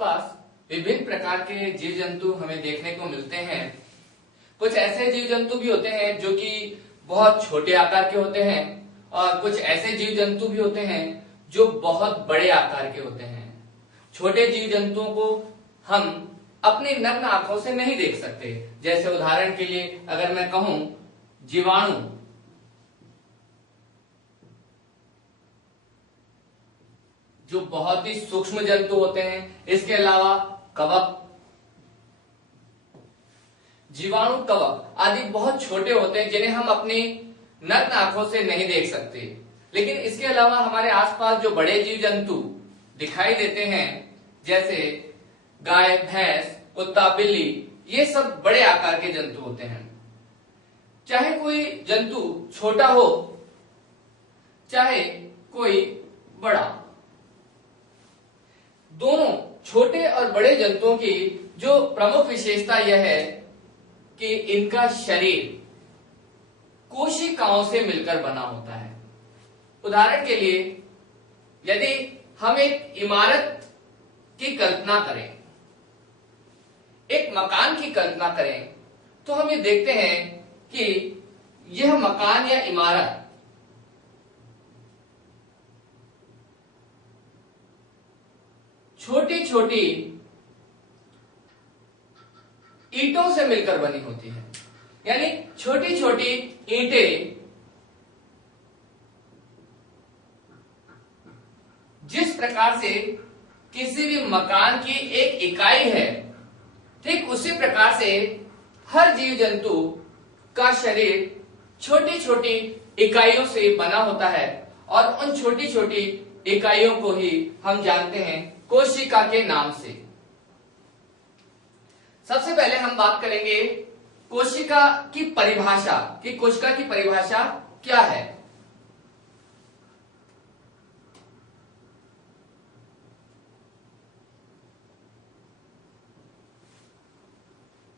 आसपास विभिन्न प्रकार के जीव जंतु हमें देखने को मिलते हैं। कुछ ऐसे जीव जंतु भी होते हैं जो कि बहुत छोटे आकार के होते हैं और कुछ ऐसे जीव जंतु भी होते हैं जो बहुत बड़े आकार के होते हैं। छोटे जीव जंतुओं को हम अपनी नग्न आंखों से नहीं देख सकते। जैसे उदाहरण के लिए अगर मैं कहूं जीवाणु, जो बहुत ही सूक्ष्म जंतु होते हैं। इसके अलावा कवक, जीवाणु, कवक आदि बहुत छोटे होते हैं जिन्हें हम अपनी नग्न आंखों से नहीं देख सकते। लेकिन इसके अलावा हमारे आसपास जो बड़े जीव जंतु दिखाई देते हैं, जैसे गाय, भैंस, कुत्ता, बिल्ली, ये सब बड़े आकार के जंतु होते हैं। चाहे कोई जंतु छोटा हो चाहे कोई बड़ा, दोनों छोटे और बड़े जंतुओं की जो प्रमुख विशेषता यह है कि इनका शरीर कोशिकाओं से मिलकर बना होता है। उदाहरण के लिए यदि हम एक इमारत की कल्पना करें, एक मकान की कल्पना करें, तो हम ये देखते हैं कि यह मकान या इमारत छोटी छोटी ईंटों से मिलकर बनी होती है। यानी छोटी छोटी ईंटें जिस प्रकार से किसी भी मकान की एक इकाई है, ठीक उसी प्रकार से हर जीव जंतु का शरीर छोटी छोटी इकाइयों से बना होता है और उन छोटी छोटी इकाइयों को ही हम जानते हैं कोशिका के नाम से। सबसे पहले हम बात करेंगे कोशिका की परिभाषा कि कोशिका की परिभाषा क्या है।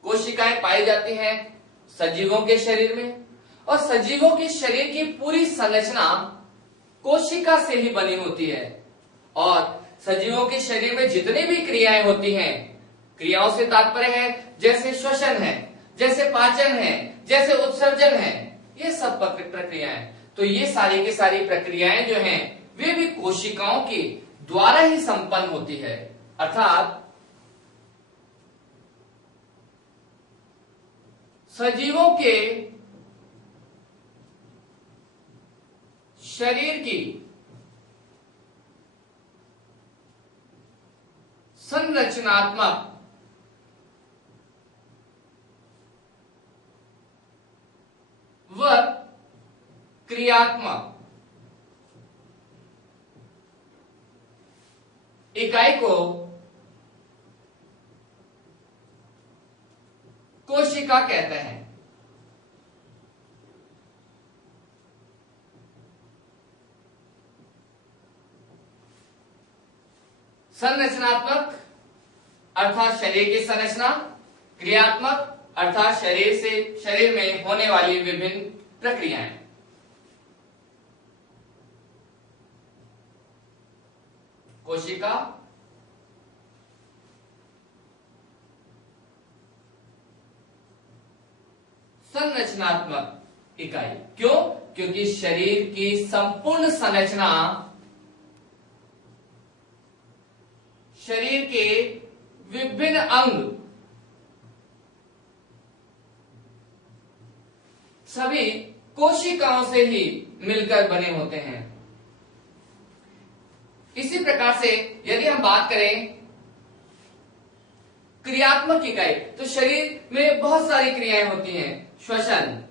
कोशिकाएं पाई जाती हैं सजीवों के शरीर में और सजीवों के शरीर की पूरी संरचना कोशिका से ही बनी होती है। और सजीवों के शरीर में जितनी भी क्रियाएं होती हैं, क्रियाओं से तात्पर्य है जैसे श्वसन है, जैसे पाचन है, जैसे उत्सर्जन है, ये सब प्रक्रियाएं, तो ये सारी की सारी प्रक्रियाएं जो हैं वे भी कोशिकाओं के द्वारा ही संपन्न होती है। अर्थात सजीवों के शरीर की संरचनात्मक व क्रियात्मक इकाई को कोशिका कहते हैं। संरचनात्मक अर्थात शरीर की संरचना, क्रियात्मक अर्थात शरीर में होने वाली विभिन्न प्रक्रियाएं। कोशिका संरचनात्मक इकाई, क्यों? क्योंकि शरीर की संपूर्ण संरचना, शरीर के विभिन्न अंग सभी कोशिकाओं से ही मिलकर बने होते हैं। इसी प्रकार से यदि हम बात करें क्रियात्मक इकाई, तो शरीर में बहुत सारी क्रियाएं होती हैं। श्वसन,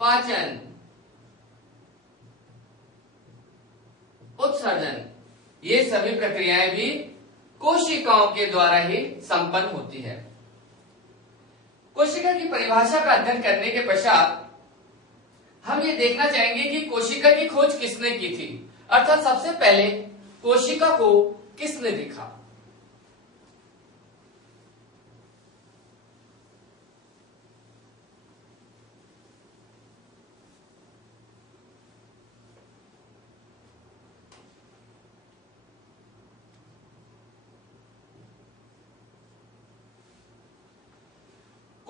पाचन, उत्सर्जन, ये सभी प्रक्रियाएं भी कोशिकाओं के द्वारा ही संपन्न होती है। कोशिका की परिभाषा का अध्ययन करने के पश्चात हम ये देखना चाहेंगे कि कोशिका की खोज किसने की थी, अर्थात सबसे पहले कोशिका को किसने देखा।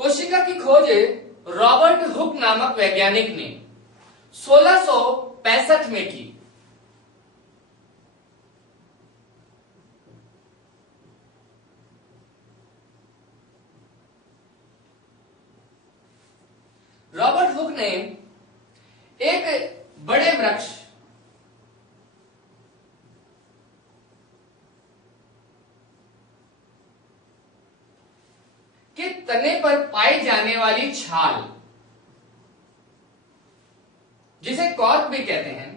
कोशिका की खोज रॉबर्ट हुक नामक वैज्ञानिक ने 1665 में की। रॉबर्ट हुक ने एक बड़े वृक्ष के तने पर पाई जाने वाली छाल, जिसे कॉर्क भी कहते हैं,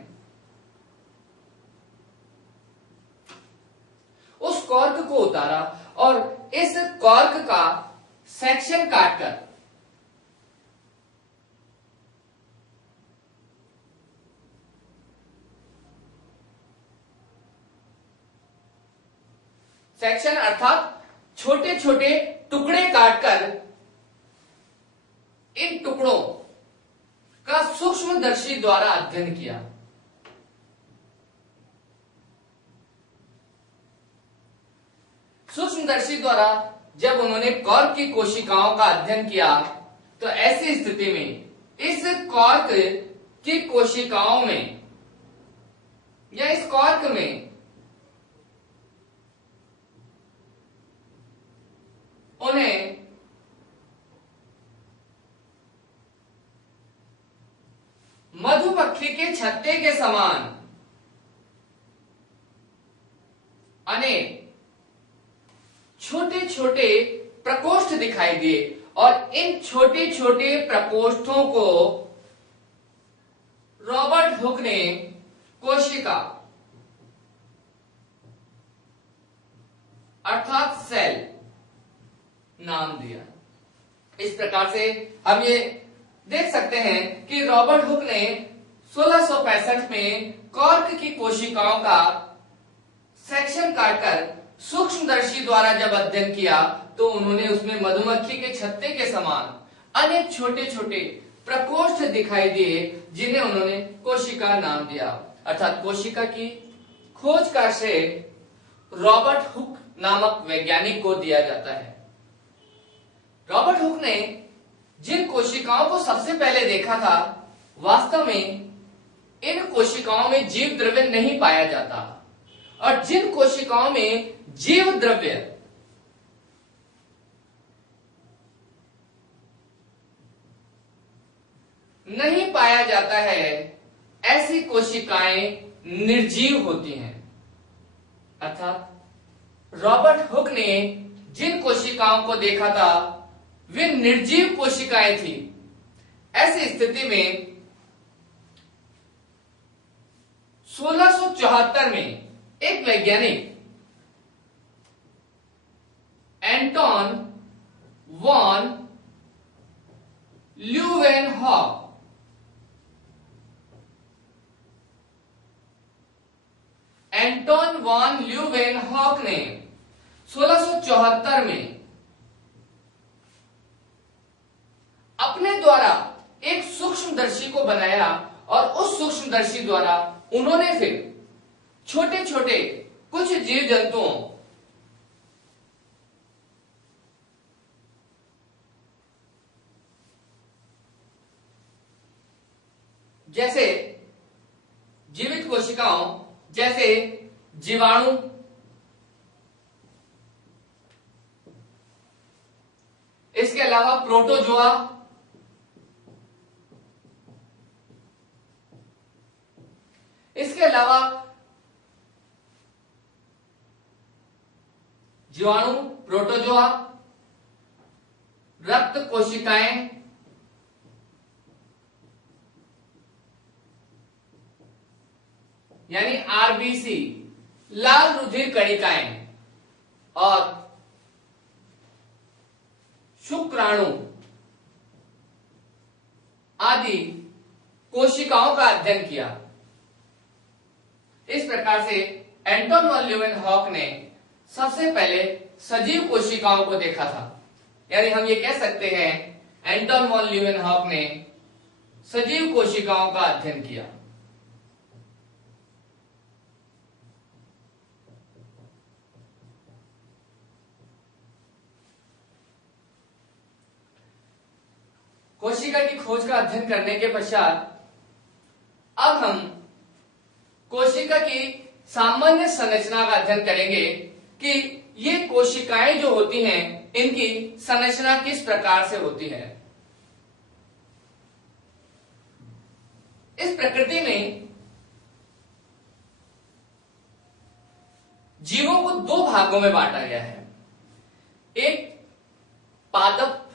उस कॉर्क को उतारा और इस कॉर्क का सेक्शन काटकर सेक्शन अर्थात छोटे छोटे टुकड़े काटकर इन टुकड़ों का सूक्ष्मदर्शी द्वारा अध्ययन किया। सूक्ष्मदर्शी द्वारा जब उन्होंने कॉर्क की कोशिकाओं का अध्ययन किया तो ऐसी स्थिति में इस कॉर्क की कोशिकाओं में या इस कॉर्क में उन्हें मधुमक्खी के छत्ते के समान अनेक छोटे छोटे प्रकोष्ठ दिखाई दिए और इन छोटे छोटे प्रकोष्ठों को रॉबर्ट हुक ने कोशिका अर्थात सेल नाम दिया। इस प्रकार से हम ये देख सकते हैं कि रॉबर्ट हुक ने 1665 में कॉर्क की कोशिकाओं का सेक्शन काटकर सूक्ष्मदर्शी द्वारा जब अध्ययन किया तो उन्होंने उसमें मधुमक्खी के छत्ते के समान अनेक छोटे छोटे प्रकोष्ठ दिखाई दिए, जिन्हें उन्होंने कोशिका नाम दिया। अर्थात कोशिका की खोज का श्रेय रॉबर्ट हुक नामक वैज्ञानिक को दिया जाता है। रॉबर्ट हुक ने जिन कोशिकाओं को सबसे पहले देखा था, वास्तव में इन कोशिकाओं में जीव द्रव्य नहीं पाया जाता और जिन कोशिकाओं में जीव द्रव्य नहीं पाया जाता है, ऐसी कोशिकाएं निर्जीव होती हैं। अर्थात रॉबर्ट हुक ने जिन कोशिकाओं को देखा था वे निर्जीव कोशिकाएं थी। ऐसी स्थिति में 1674 में एक वैज्ञानिक एंटोन वॉन ल्यूवेनहॉक ने 1674 में अपने द्वारा एक सूक्ष्मदर्शी को बनाया और उस सूक्ष्मदर्शी द्वारा उन्होंने फिर छोटे छोटे कुछ जीव जंतुओं जैसे जीवित कोशिकाओं जैसे जीवाणु, इसके अलावा प्रोटोजोआ, इसके अलावा जीवाणु, प्रोटोजोआ, रक्त कोशिकाएं, यानी आरबीसी, लाल रुधिर कणिकाएं और शुक्राणु आदि कोशिकाओं का अध्ययन किया। इस प्रकार से एंटोन वॉन ल्यूवेनहॉक ने सबसे पहले सजीव कोशिकाओं को देखा था। यानी हम ये कह सकते हैं एंटोन वॉन ल्यूवेनहॉक ने सजीव कोशिकाओं का अध्ययन किया। कोशिका की खोज का अध्ययन करने के पश्चात अब हम कोशिका की सामान्य संरचना का अध्ययन करेंगे कि ये कोशिकाएं जो होती हैं इनकी संरचना किस प्रकार से होती है। इस प्रकृति में जीवों को दो भागों में बांटा गया है, एक पादप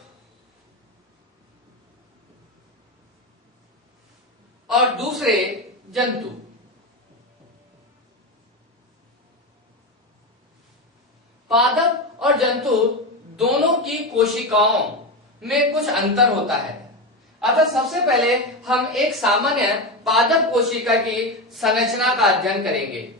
और दूसरे जंतु। पादप और जंतु दोनों की कोशिकाओं में कुछ अंतर होता है। अतः सबसे पहले हम एक सामान्य पादप कोशिका की संरचना का अध्ययन करेंगे।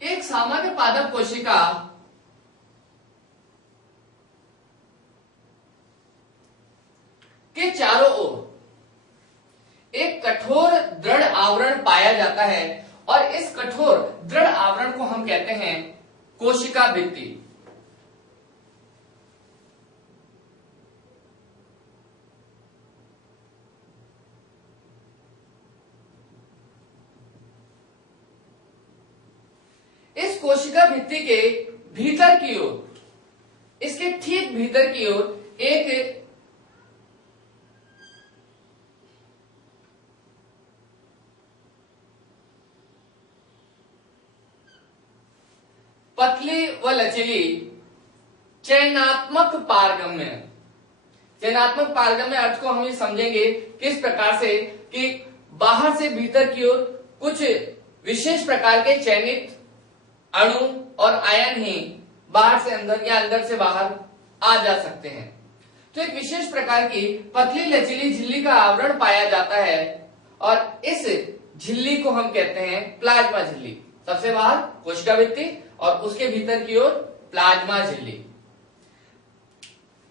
एक सामान्य पादप कोशिका के चारों ओर एक कठोर दृढ़ आवरण पाया जाता है और इस कठोर दृढ़ आवरण को हम कहते हैं कोशिका भित्ति। इस कोशिका भित्ति के भीतर की ओर, इसके ठीक भीतर की ओर एक पतली व लचीली चयनात्मक पारगम्य। चयनात्मक पारगम्य अर्थ को हम ये समझेंगे किस प्रकार से कि बाहर से भीतर की ओर कुछ विशेष प्रकार के चयनित अणु और आयन ही बाहर से अंदर या अंदर से बाहर आ जा सकते हैं। तो एक विशेष प्रकार की पतली लचीली झिल्ली का आवरण पाया जाता है और इस झिल्ली को हम कहते हैं प्लाज्मा झिल्ली। सबसे बाहर कोशिका भित्ति और उसके भीतर की ओर प्लाज्मा झिल्ली।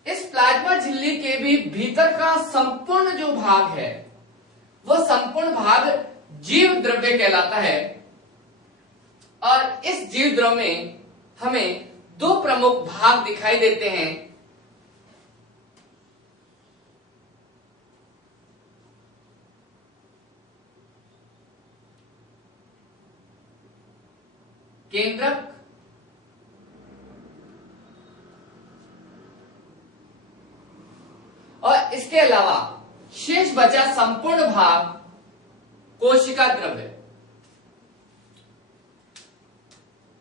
इस प्लाज्मा झिल्ली के भी भीतर का संपूर्ण जो भाग है वह संपूर्ण भाग जीव द्रव्य कहलाता है और इस जीव द्रव्य में हमें दो प्रमुख भाग दिखाई देते हैं। केंद्रक और इसके अलावा शेष बचा संपूर्ण भाग कोशिका द्रव्य।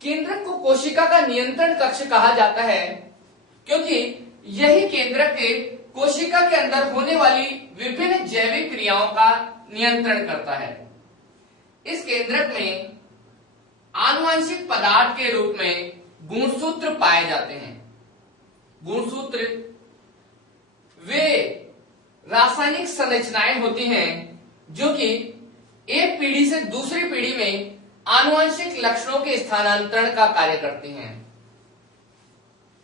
केंद्रक को कोशिका का नियंत्रण कक्ष कहा जाता है क्योंकि यही केंद्रक कोशिका के अंदर होने वाली विभिन्न जैविक क्रियाओं का नियंत्रण करता है। इस केंद्रक में आनुवंशिक पदार्थ के रूप में गुणसूत्र पाए जाते हैं। गुणसूत्र वे रासायनिक संरचनाएं होती हैं जो कि एक पीढ़ी से दूसरी पीढ़ी में आनुवंशिक लक्षणों के स्थानांतरण का कार्य करती हैं।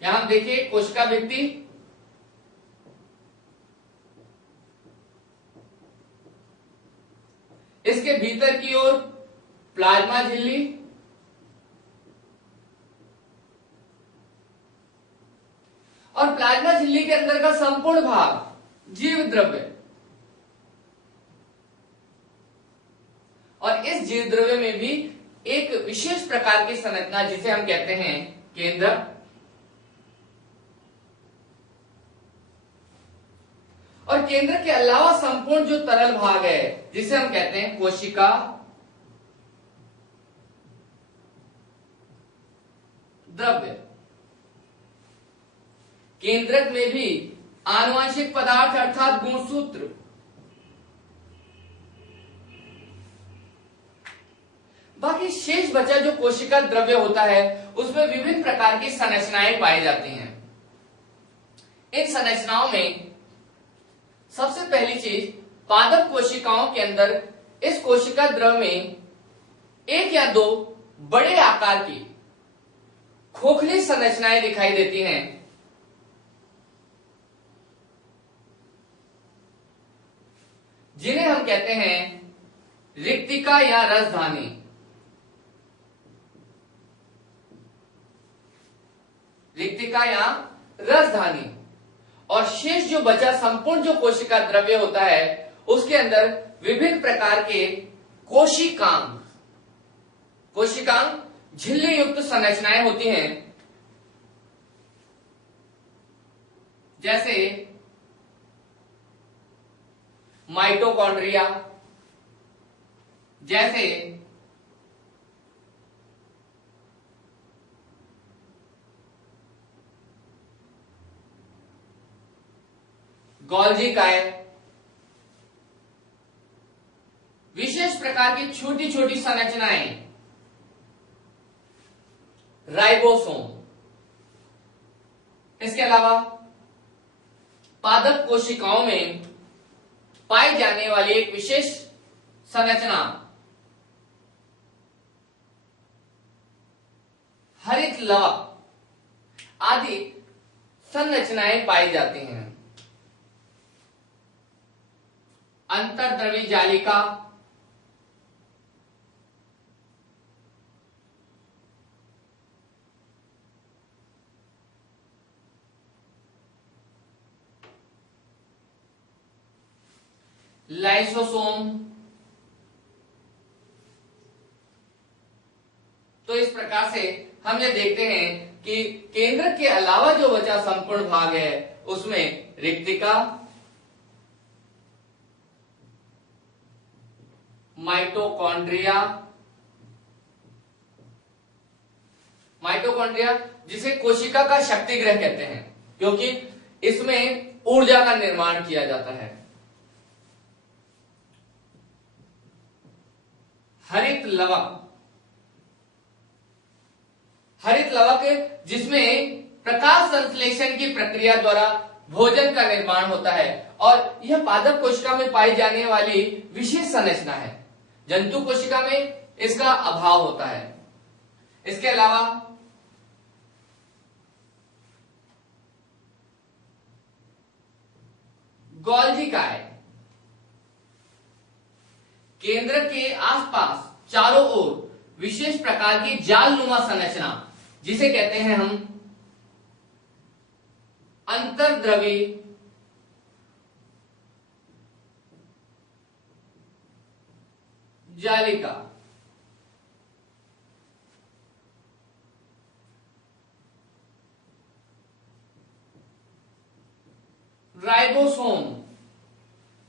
यहां देखिए कोशिका भित्ति, इसके भीतर की ओर प्लाज्मा झिल्ली और प्लाज्मा झिल्ली के अंदर का संपूर्ण भाग जीव द्रव्य और इस जीव द्रव्य में भी एक विशेष प्रकार की संरचना जिसे हम कहते हैं केंद्रक और केंद्र के अलावा संपूर्ण जो तरल भाग है जिसे हम कहते हैं कोशिका द्रव्य। केंद्रक में भी आनुवंशिक पदार्थ अर्थात गुणसूत्र, बाकी शेष बचा जो कोशिका द्रव्य होता है उसमें विभिन्न प्रकार की संरचनाएं पाई जाती हैं। इन संरचनाओं में सबसे पहली चीज पादप कोशिकाओं के अंदर इस कोशिका द्रव्य में एक या दो बड़े आकार की खोखली संरचनाएं दिखाई देती हैं, जिन्हें हम कहते हैं रिक्तिका या रसधानी। रिक्तिका या रसधानी। और शेष जो बचा संपूर्ण जो कोशिका द्रव्य होता है, उसके अंदर विभिन्न प्रकार के कोशिकांग झिल्ली युक्त संरचनाएं होती हैं, जैसे माइटोकॉन्ड्रिया, जैसे गोल्जी काय, विशेष प्रकार की छोटी छोटी संरचनाएं राइबोसोम। इसके अलावा पादप कोशिकाओं में पाई जाने वाली एक विशेष संरचना हरित लवक आदि संरचनाएं पाई जाती हैं। अंतर्द्रवी जालिका, लाइसोसोम। तो इस प्रकार से हम ये देखते हैं कि केंद्रक के अलावा जो बचा संपूर्ण भाग है, उसमें रिक्तिका, माइटोकॉन्ड्रिया जिसे कोशिका का शक्तिगृह कहते हैं, क्योंकि इसमें ऊर्जा का निर्माण किया जाता है। हरित लवक जिसमें प्रकाश संश्लेषण की प्रक्रिया द्वारा भोजन का निर्माण होता है, और यह पादप कोशिका में पाई जाने वाली विशेष संरचना है। जंतु कोशिका में इसका अभाव होता है। इसके अलावा गोल्जी काय, केंद्र के आसपास चारों ओर विशेष प्रकार की जालनुमा संरचना, जिसे कहते हैं हम अंतर्द्रवी जालिका।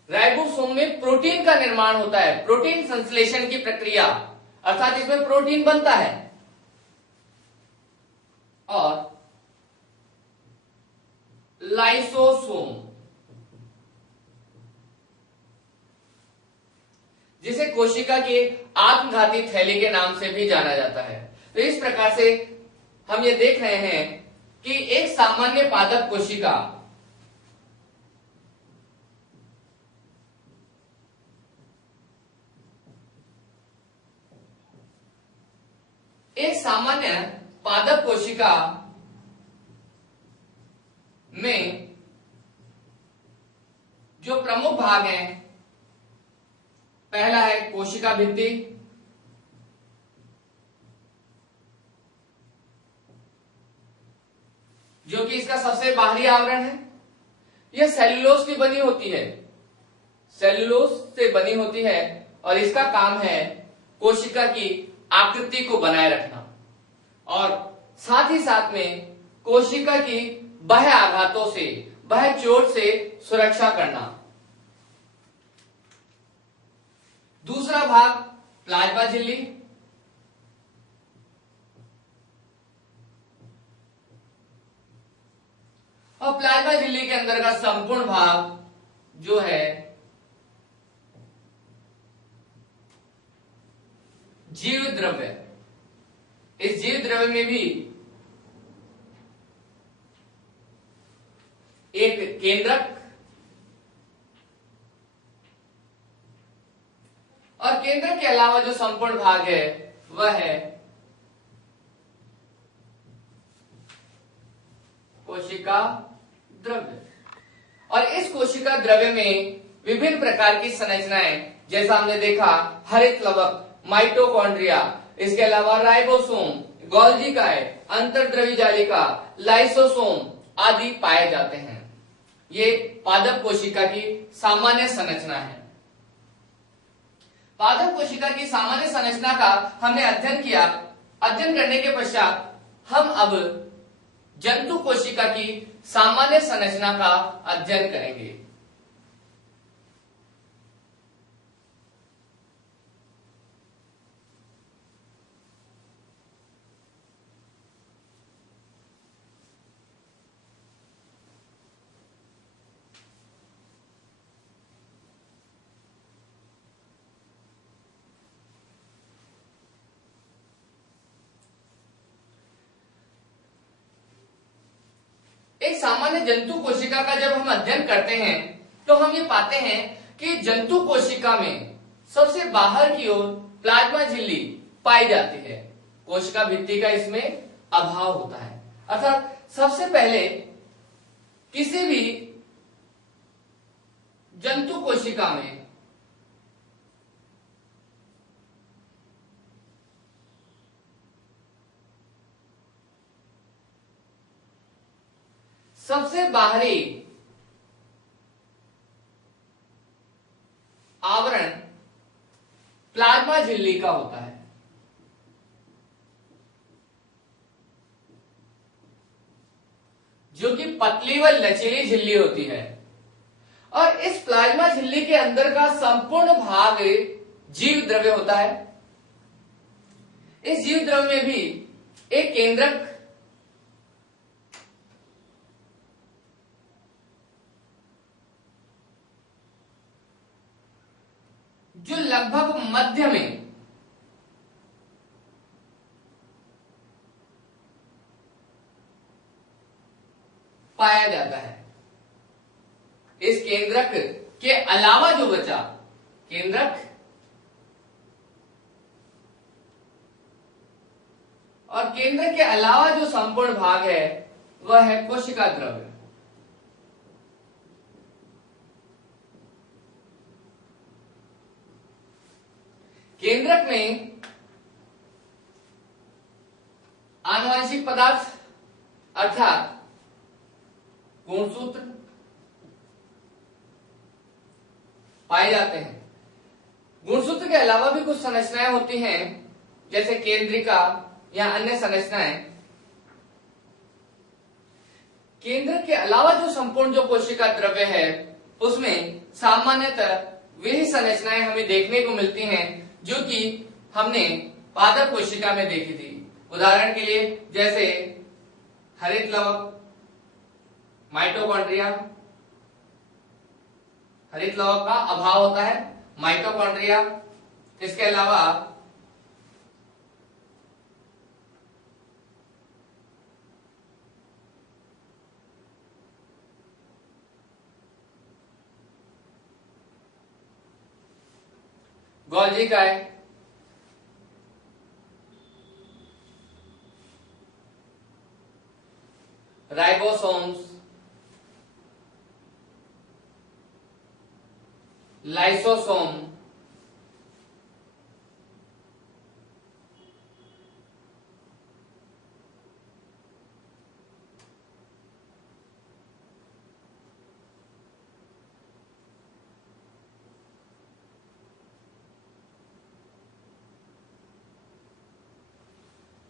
राइबोसोम में प्रोटीन का निर्माण होता है, प्रोटीन संश्लेषण की प्रक्रिया, अर्थात इसमें प्रोटीन बनता है। और लाइसोसोम, जिसे कोशिका के आत्मघाती थैली के नाम से भी जाना जाता है। तो इस प्रकार से हम ये देख रहे हैं कि एक सामान्य पादप कोशिका में जो प्रमुख भाग हैं, पहला है कोशिका भित्ति, जो कि इसका सबसे बाहरी आवरण है। यह सेल्यूलोज की बनी होती है, सेल्यूलोज से बनी होती है, और इसका काम है कोशिका की आकृति को बनाए रखना, और साथ ही साथ में कोशिका की बाह्य आघातों से, बाह्य चोट से सुरक्षा करना। दूसरा भाग प्लाज्मा झिल्ली, और प्लाज्मा झिल्ली के अंदर का संपूर्ण भाग जो है जीव द्रव्य। इस जीव द्रव्य में भी एक केंद्रक और केंद्रक के अलावा जो संपूर्ण भाग है वह है कोशिका द्रव्य। और इस कोशिका द्रव्य में विभिन्न प्रकार की संरचनाएं, जैसा हमने देखा हरित लवक, माइटोकॉन्ड्रिया, इसके अलावा राइबोसोम, गोल्गी काय, अंतर्द्रवी जालिका, लाइसोसोम आदि पाए जाते हैं। ये पादप कोशिका की सामान्य संरचना है। पादप कोशिका की सामान्य संरचना का हमने अध्ययन किया। अध्ययन करने के पश्चात हम अब जंतु कोशिका की सामान्य संरचना का अध्ययन करेंगे। एक सामान्य जंतु कोशिका का जब हम अध्ययन करते हैं तो हम ये पाते हैं कि जंतु कोशिका में सबसे बाहर की ओर प्लाज्मा झिल्ली पाई जाती है। कोशिका भित्ति का इसमें अभाव होता है। अर्थात सबसे पहले किसी भी जंतु कोशिका में सबसे बाहरी आवरण प्लाज्मा झिल्ली का होता है। जो कि पतली व लचीली झिल्ली होती है। और इस प्लाज्मा झिल्ली के अंदर का संपूर्ण भाग जीव द्रव्य होता है। इस जीव द्रव्य में भी एक केंद्रक जो लगभग मध्य में पाया जाता है। इस केंद्रक के अलावा जो बचा, केंद्रक और केंद्र के अलावा जो संपूर्ण भाग है वह है कोशिका द्रव्य। केंद्रक में आनुवंशिक पदार्थ अर्थात गुणसूत्र पाए जाते हैं। गुणसूत्र के अलावा भी कुछ संरचनाएं होती हैं, जैसे केंद्रिका या अन्य संरचनाएं। केंद्र के अलावा जो संपूर्ण जो कोशिका द्रव्य है उसमें सामान्यतः वही संरचनाएं हमें देखने को मिलती हैं जो कि हमने पादप कोशिका में देखी थी। उदाहरण के लिए जैसे हरित लवक, माइटोकॉन्ड्रिया, हरित लवक का अभाव होता है, माइटोकॉन्ड्रिया, इसके अलावा गोल्गी काय, राइबोसोम्स, लाइसोसोम,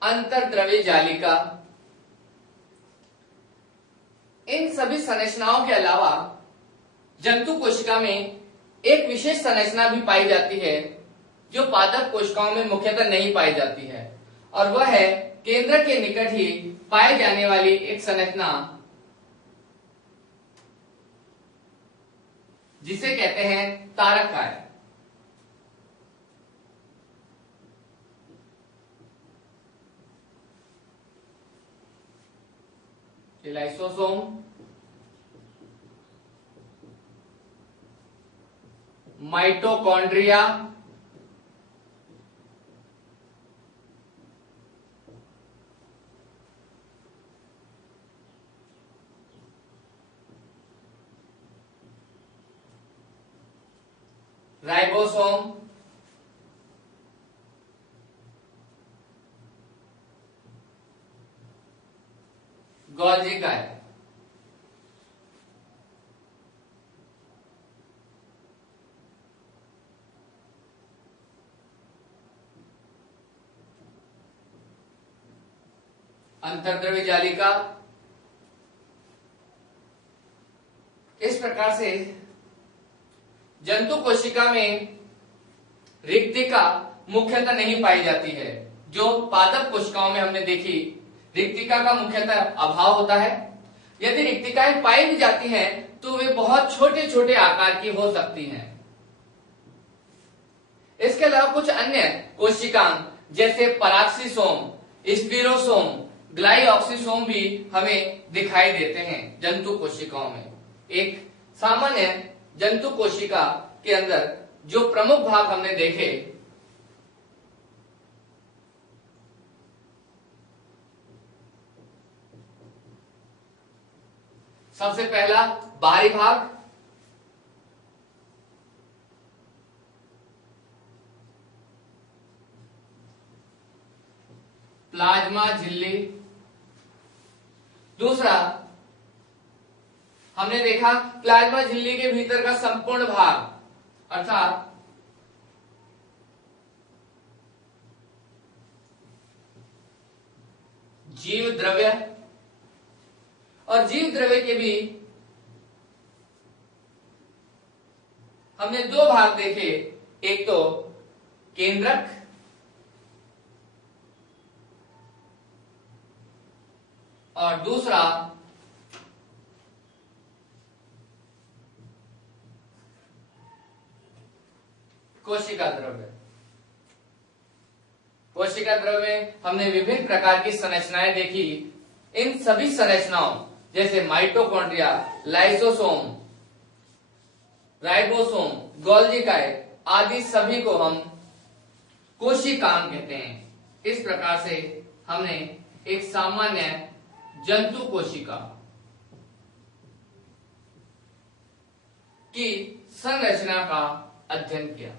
अंतर्द्रवी जालिका। इन सभी संरचनाओं के अलावा जंतु कोशिका में एक विशेष संरचना भी पाई जाती है जो पादप कोशिकाओं में मुख्यतः नहीं पाई जाती है, और वह है केंद्र के निकट ही पाई जाने वाली एक संरचना जिसे कहते हैं तारक काय। लाइसोसोम, माइटोकॉन्ड्रिया, राइबोसोम, गोल्जी काय, अंतर्द्रव्य जालिका। इस प्रकार से जंतु कोशिका में रिक्तिका मुख्यतः नहीं पाई जाती है। जो पादप कोशिकाओं में हमने देखी, रिक्तिका का मुख्यतः अभाव होता है। यदि रिक्तिकाएं पाई भी जाती हैं तो वे बहुत छोटे छोटे आकार की हो सकती हैं। इसके अलावा कुछ अन्य कोशिकांग जैसे पराक्सीसोम, स्पिरोसोम, ग्लाइऑक्सीसोम भी हमें दिखाई देते हैं जंतु कोशिकाओं में। एक सामान्य जंतु कोशिका के अंदर जो प्रमुख भाग हमने देखे, सबसे पहला बाहरी भाग, प्लाज्मा झिल्ली। दूसरा हमने देखा प्लाज्मा झिल्ली के भीतर का संपूर्ण भाग अर्थात जीव द्रव्य। और जीव द्रव्य के भी हमने दो भाग देखे, एक तो केंद्रक और दूसरा कोशिका द्रव्य। कोशिका द्रव्य में हमने विभिन्न प्रकार की संरचनाएं देखी। इन सभी संरचनाओं जैसे माइटोकॉन्ड्रिया, लाइसोसोम, राइबोसोम, गोल्जी काय आदि सभी को हम कोशिकांग कहते हैं। इस प्रकार से हमने एक सामान्य जंतु कोशिका की संरचना का अध्ययन किया।